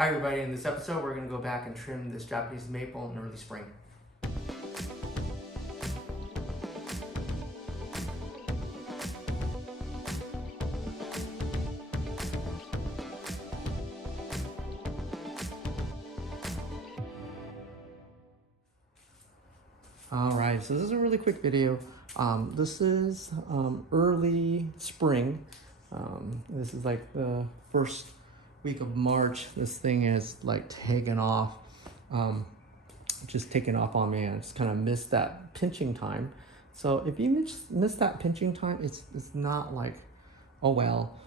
Hi everybody, in this episode we're going to go back and trim this Japanese maple in early spring. Alright, so this is a really quick video. This is early spring. This is like the first week of March. This thing is like taken off. Just taken off on me. I just kind of missed that pinching time. So if you miss that pinching time, it's not like, oh well.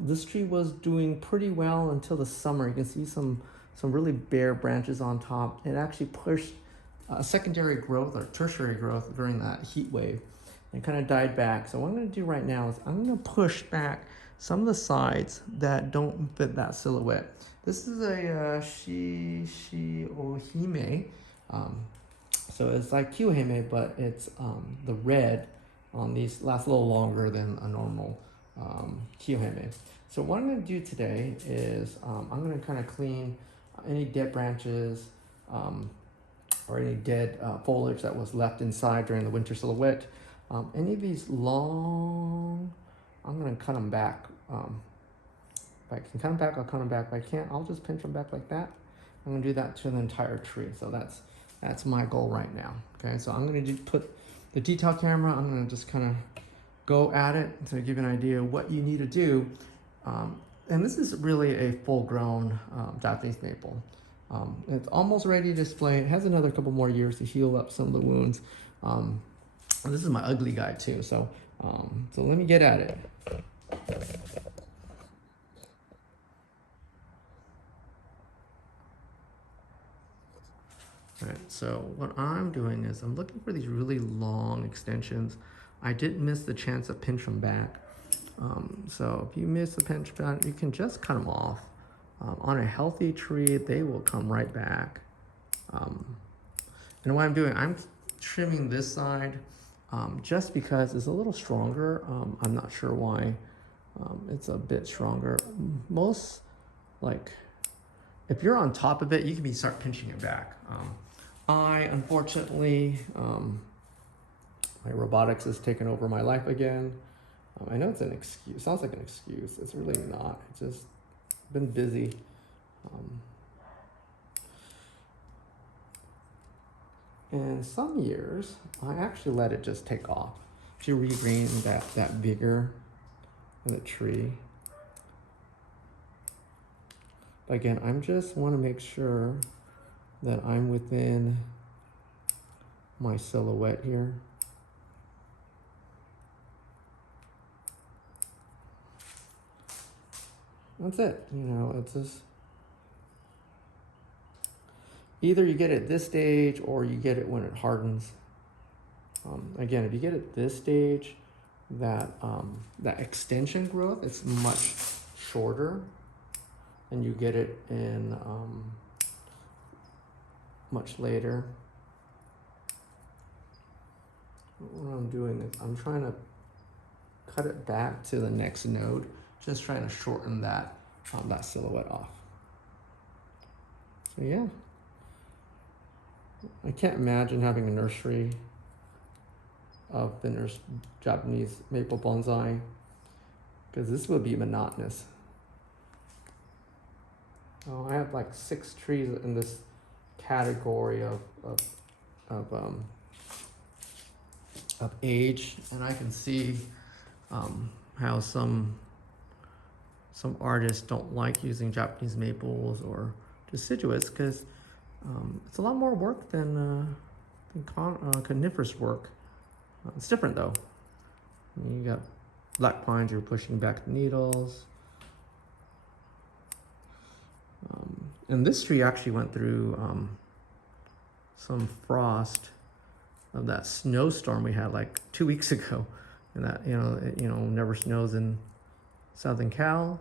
This tree was doing pretty well until the summer. You can see some really bare branches on top. It actually pushed secondary growth or tertiary growth during that heat wave and kind of died back. So what I'm going to do right now is I'm going to push back some of the sides that don't fit that silhouette. This is a Shiohime. So it's like Kyohime, but it's the red on these lasts a little longer than a normal Kyohime. So what I'm going to do today is I'm going to kind of clean any dead branches or any dead foliage that was left inside during the winter silhouette. Any of these long, I'm going to cut them back. If I can cut them back, I'll cut them back. If I can't, I'll just pinch them back like that. I'm going to do that to the entire tree. So that's my goal right now. Okay, so I'm going to put the detail camera, I'm going to just kind of go at it to give you an idea of what you need to do. And this is really a full-grown Japanese maple. It's almost ready to display. It has another couple more years to heal up some of the wounds. This is my ugly guy too, so let me get at it. All right, so what I'm doing is I'm looking for these really long extensions. I didn't miss the chance to pinch them back. So if you miss the pinch back, you can just cut them off. On a healthy tree, they will come right back. And what I'm doing, I'm trimming this side just because it's a little stronger. I'm not sure why it's a bit stronger. Most, like, if you're on top of it, you can start pinching it back. Unfortunately, my robotics has taken over my life again. I know it's an excuse, it sounds like an excuse. It's really not. It's just been busy. And some years, I actually let it just take off to regain that vigor in the tree. But again, I just want to make sure that I'm within my silhouette here. That's it, you know, it's just, either you get it at this stage or you get it when it hardens. Again, if you get it this stage, that extension growth is much shorter, and you get it in much later. What I'm doing is I'm trying to cut it back to the next node, just trying to shorten that silhouette off. So yeah, I can't imagine having a nursery of the Japanese maple bonsai, because this would be monotonous. Oh, I have like 6 trees in this category of age, and I can see how some artists don't like using Japanese maples or deciduous because it's a lot more work than coniferous work. It's different though. You got black pines, you're pushing back the needles. And this tree actually went through some frost of that snowstorm we had like 2 weeks ago, and that it never snows in Southern Cal.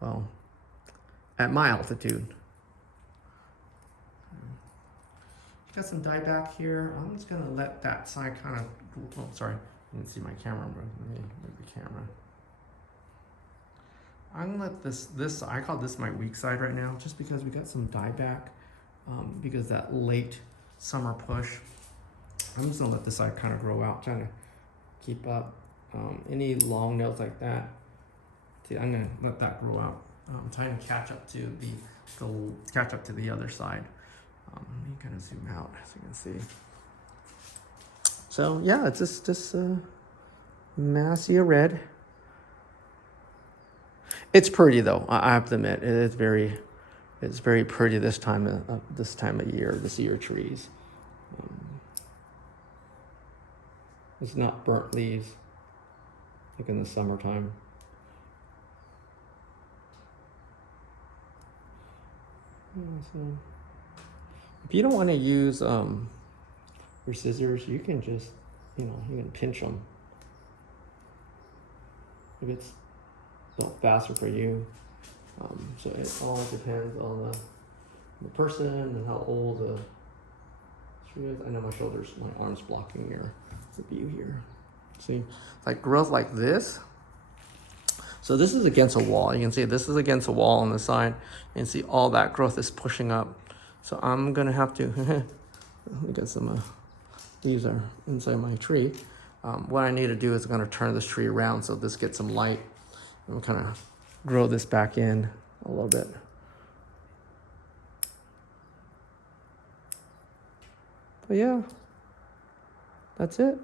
Well, at my altitude. Got some dieback here. I'm just gonna let that side kind of. Oh, sorry, you didn't see my camera. But let me move the camera. I'm gonna let this, I call this my weak side right now, just because we got some dieback, because that late summer push. I'm just gonna let this side kind of grow out, trying to keep up. Any long nails like that, I'm gonna let that grow out. I'm trying to catch up to the other side. Let me kind of zoom out so you can see. So yeah, it's just Massia red. It's pretty though. I have to admit, it's very pretty this time of year. This year trees. It's not burnt leaves like in the summertime. So if you don't want to use your scissors, you can just, you can pinch them. If it's not faster for you. So it all depends on the person and how old the tree is. I know my arm's blocking the view here. See, like growth like this. So this is against a wall. You can see this is against a wall on the side. And see all that growth is pushing up. So I'm gonna have to, look at some leaves are inside my tree. What I need to do is I'm gonna turn this tree around so this gets some light. I'm kind of grow this back in a little bit. But yeah, that's it.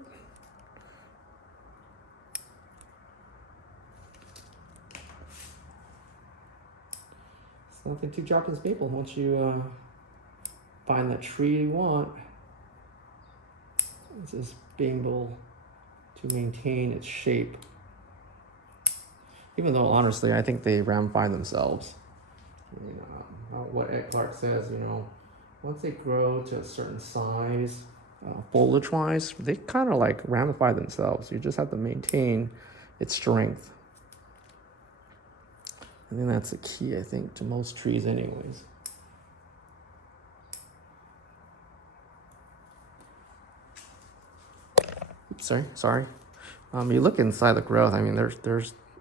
It's nothing too Japanese maple. Once you find that tree you want, it's just being able to maintain its shape. Even though, honestly, I think they ramify themselves. What Ed Clark says, once they grow to a certain size, foliage-wise, they kind of like ramify themselves. You just have to maintain its strength. I think that's the key, I think, to most trees anyways. Oops, sorry. You look inside the growth, I mean,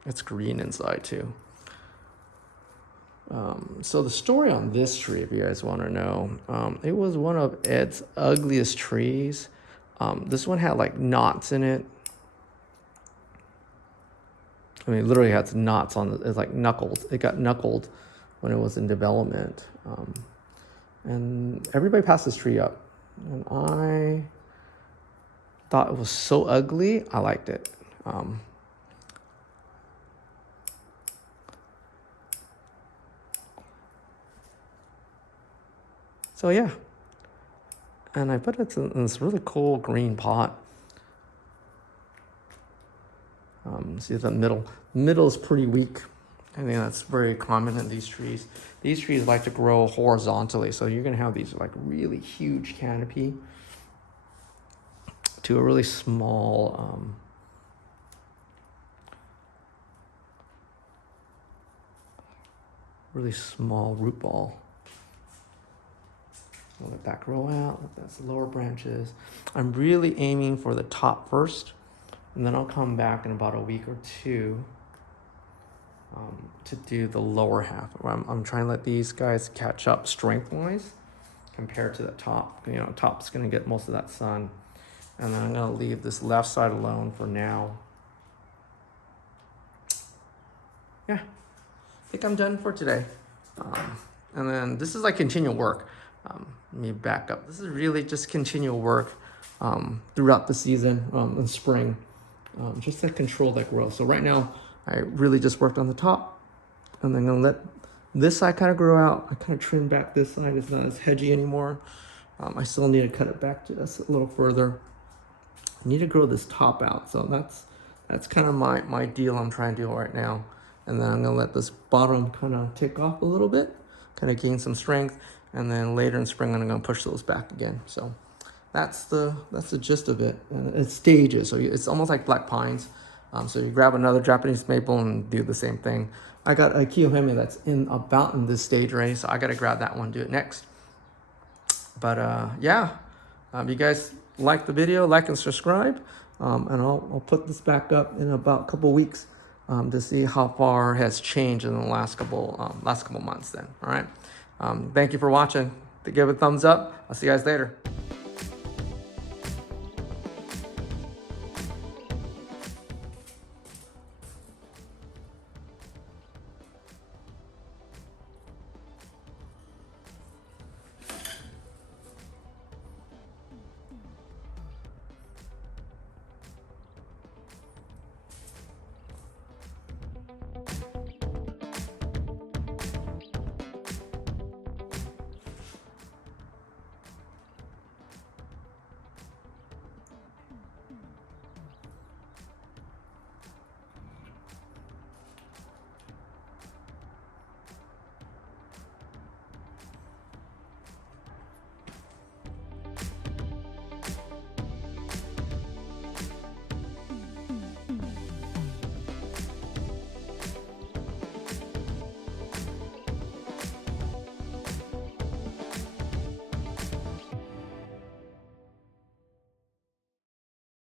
it's green inside too. So the story on this tree, if you guys want to know, it was one of Ed's ugliest trees. This one had like knots in it. I mean, it literally had knots on it. It's like knuckled. It got knuckled when it was in development. And everybody passed this tree up. And I thought it was so ugly, I liked it. So yeah, and I put it in this really cool green pot. See the middle is pretty weak. I think that's very common in these trees. These trees like to grow horizontally, so you're gonna have these like really huge canopy to a really small root ball. I'll let that grow out. That's the lower branches. I'm really aiming for the top first, and then I'll come back in about a week or two to do the lower half. I'm trying to let these guys catch up strength-wise compared to the top. Top's gonna get most of that sun. And then I'm gonna leave this left side alone for now. Yeah, I think I'm done for today. And then this is like continual work. Let me back up. This is really just continual work throughout the season in spring, just to control that growth. So right now, I really just worked on the top, and then I'm gonna let this side kind of grow out. I kind of trim back this side. It's not as hedgy anymore. I still need to cut it back just a little further. I need to grow this top out. So that's kind of my deal I'm trying to do right now. And then I'm gonna let this bottom kind of take off a little bit, kind of gain some strength. And then later in spring, I'm gonna push those back again. So that's the gist of it. And it's stages, so it's almost like black pines. So you grab another Japanese maple and do the same thing. I got a Kiyohime that's about in this stage already, so I gotta grab that one, do it next. But yeah, if you guys like the video, like and subscribe. And I'll put this back up in about a couple weeks. to see how far has changed in the last couple months then. All right. Thank you for watching. Give it a thumbs up. I'll see you guys later.